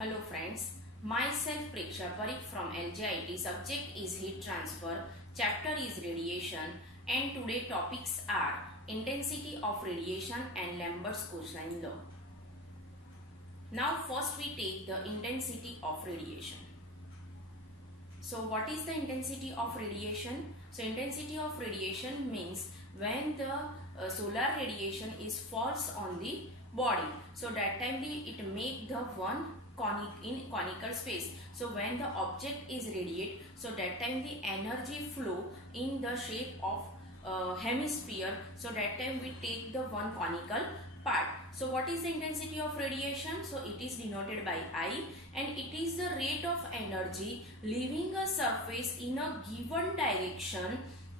Hello friends, myself Preksha Parikh from LJIT. Subject is heat transfer, chapter is radiation, and today topics are intensity of radiation and Lambert's cosine law. Now first we take the intensity of radiation. So what is the intensity of radiation? So intensity of radiation means when the solar radiation is falls on the body. So that time it make the one conical space. So when the object is radiate, so that time the energy flow in the shape of hemisphere. So that time we take the one conical part. So what is the intensity of radiation? So it is denoted by I, and it is the rate of energy leaving a surface in a given direction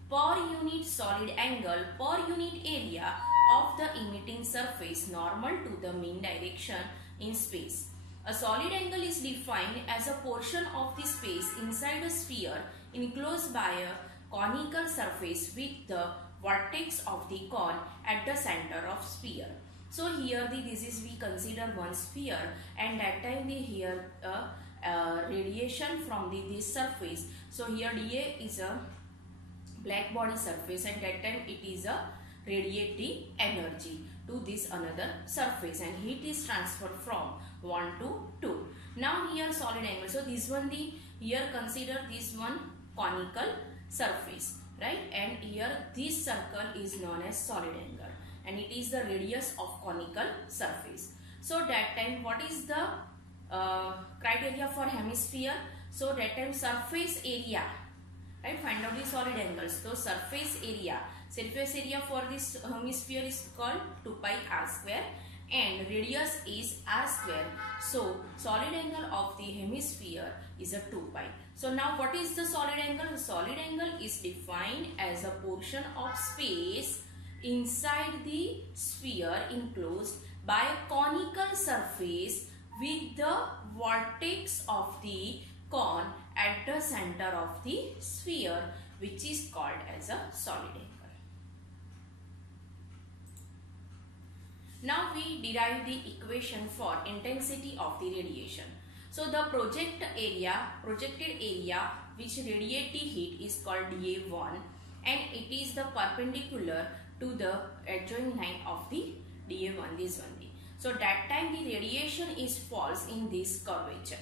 per unit solid angle per unit area of the emitting surface normal to the mean direction in space. A solid angle is defined as a portion of the space inside a sphere enclosed by a conical surface with the vertex of the cone at the center of sphere. So here this is we consider one sphere, and that time we here radiation from this surface. So here dA is a black body surface, and that time it is a radiate the energy to this another surface, and heat is transferred from 1 to 2. Now here solid angle. So this one here consider this one conical surface, right? And here this circle is known as solid angle, and it is the radius of conical surface. So that time what is the criteria for hemisphere? So that time surface area, right? Find out the solid angles. So surface area for this hemisphere is called 2 pi r square, and radius is r square. So solid angle of the hemisphere is a 2 pi. So now what is the solid angle? The solid angle is defined as a portion of space inside the sphere enclosed by a conical surface with the vertex of the cone at the center of the sphere, which is called as a solid angle. Now we derive the equation for intensity of the radiation. So the projected area which radiate the heat is called dA1, and it is the perpendicular to the adjoining line of the dA1, this one. So that time the radiation is falls in this curvature,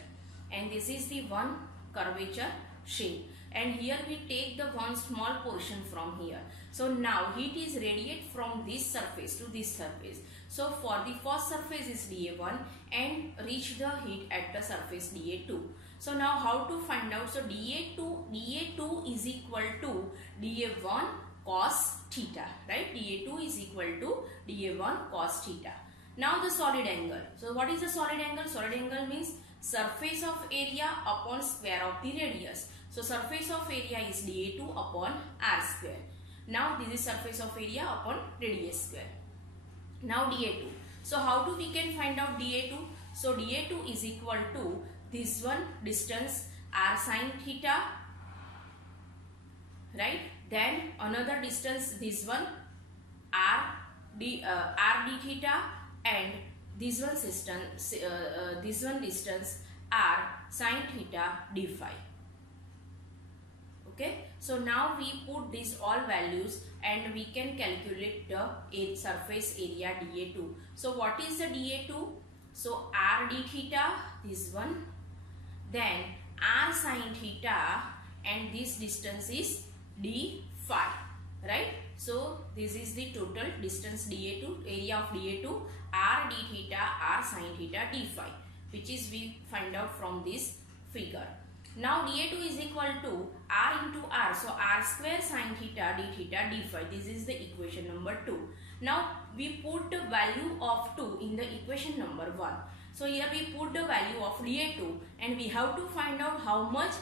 and this is the one curvature shape, and here we take the one small portion from here. So now heat is radiate from this surface to this surface. So for the first surface is dA1 and reach the heat at the surface dA2. So now how to find out? So dA2 is equal to dA1 cos theta, right? dA2 is equal to dA1 cos theta. Now the solid angle. So what is the solid angle? Solid angle means surface of area upon square of the radius. So surface of area is dA2 upon r square. Now this is surface of area upon radius square. Now dA2. So how do we can find out dA2? So dA2 is equal to this one distance r sin theta, right? Then another distance, this one r d theta, and this one distance r sin theta d phi. Okay, so now we put these all values and we can calculate the surface area dA2. So what is the dA2? So r d theta, this one, then r sin theta, and this distance is d phi, right? So this is the total distance dA2, area of dA2, r d theta, r sin theta d phi, which is we find out from this figure. Now dA2 is equal to r into r. So r square sin theta d theta d phi. This is the equation number 2. Now we put the value of 2 in the equation number 1. So here we put the value of dA2, and we have to find out how much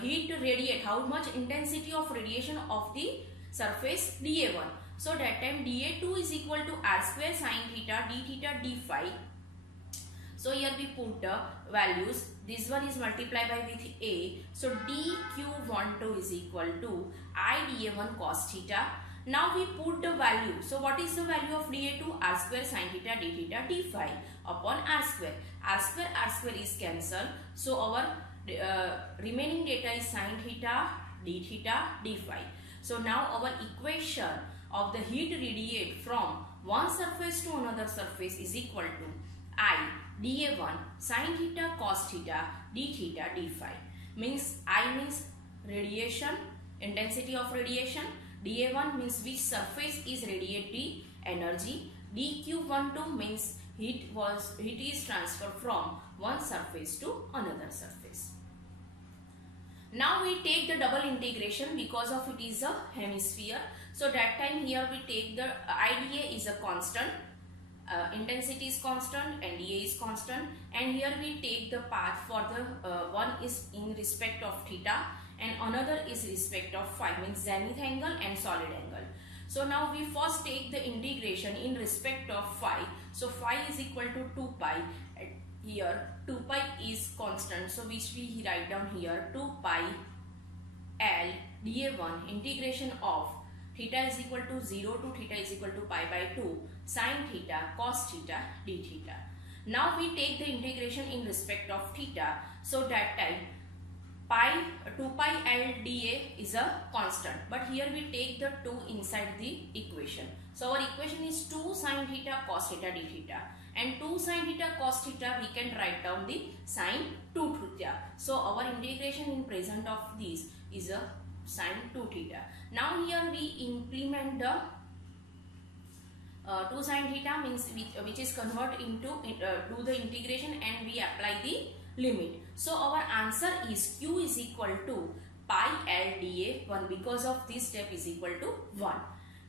heat radiate, how much intensity of radiation of the surface dA1. So that time dA2 is equal to r square sin theta d phi. So here we put the values. This one is multiplied by with a. So dQ12 is equal to I dA1 cos theta. Now we put the value. So what is the value of dA2? R square sin theta d theta d phi upon R square. R square is cancelled. So our remaining data is sin theta d phi. So now our equation of the heat radiate from one surface to another surface is equal to I dA1 sin theta cos theta d phi. Means I means radiation, intensity of radiation. dA1 means which surface is radiating energy. dQ12 means heat is transferred from one surface to another surface. Now we take the double integration because of it is a hemisphere. So that time here we take the IdA is a constant, intensity is constant and dA is constant, and here we take the path for the one is in respect of theta and another is respect of phi, means zenith angle and solid angle. So now we first take the integration in respect of phi. So phi is equal to 2 pi. Here 2 pi is constant, so which we write down here 2 pi L dA1 integration of theta is equal to 0 to theta is equal to pi by 2 sin theta cos theta d theta. Now we take the integration in respect of theta. So that time 2 pi L dA is a constant, but here we take the 2 inside the equation. So our equation is 2 sin theta cos theta d theta, and 2 sin theta cos theta we can write down the sin 2 theta. So our integration in present of this is a sin 2 theta. Now here we implement the 2 sin theta means which is convert into do the integration and we apply the limit. So our answer is Q is equal to pi L dA 1, because of this step is equal to 1,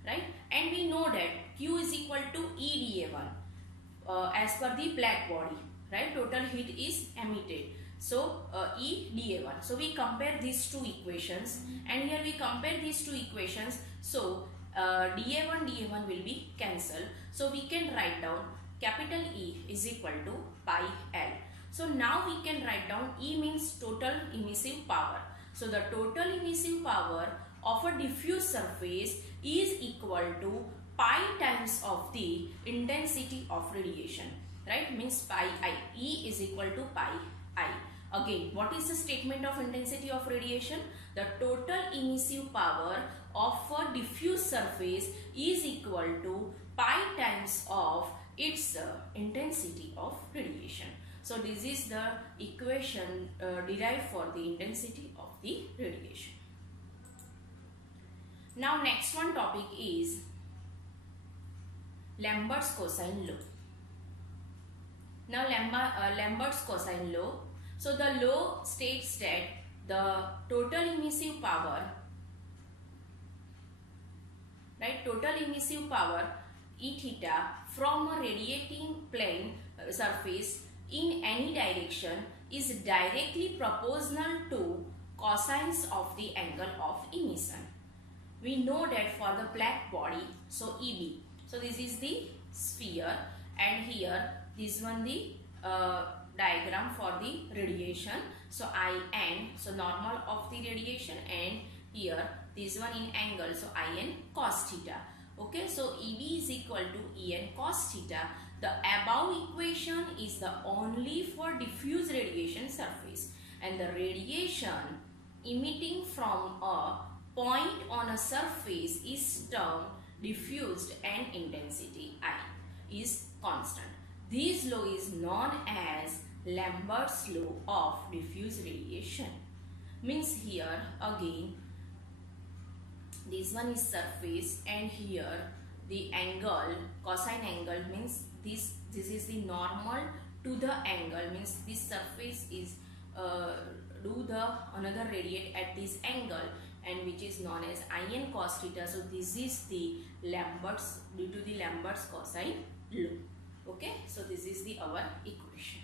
right? And we know that Q is equal to E dA 1 as per the black body, right? Total heat is emitted. So E dA 1. So we compare these two equations, and here we compare these two equations. So dA1 will be cancelled. So we can write down capital E is equal to pi L. So now we can write down E means total emissive power. So the total emissive power of a diffuse surface is equal to pi times of the intensity of radiation, right? Means pi I. E is equal to pi I. Again, what is the statement of intensity of radiation? The total emissive power of a diffuse surface is equal to pi times of its intensity of radiation. So this is the equation derived for the intensity of the radiation. Now next one topic is Lambert's cosine law. Now Lambert's cosine law. So the law states that the total emissive power, right, total emissive power E theta from a radiating plane surface in any direction is directly proportional to cosines of the angle of emission. We know that for the black body, so EB. So this is the sphere, and here this one the diagram for the radiation. So IN, so normal of the radiation, and here this one in angle, so IN cos theta. Okay, so EB is equal to EN cos theta. The above equation is the only for diffuse radiation surface, and the radiation emitting from a point on a surface is termed diffused, and intensity I is constant. This law is known as Lambert's law of diffuse radiation. Means here again this one is surface, and here the angle, cosine angle, means this is the normal to the angle, means this surface is do the another radiate at this angle, and which is known as IN cos theta. So this is the Lambert's, due to the Lambert's cosine law. Okay, so this is the our equation.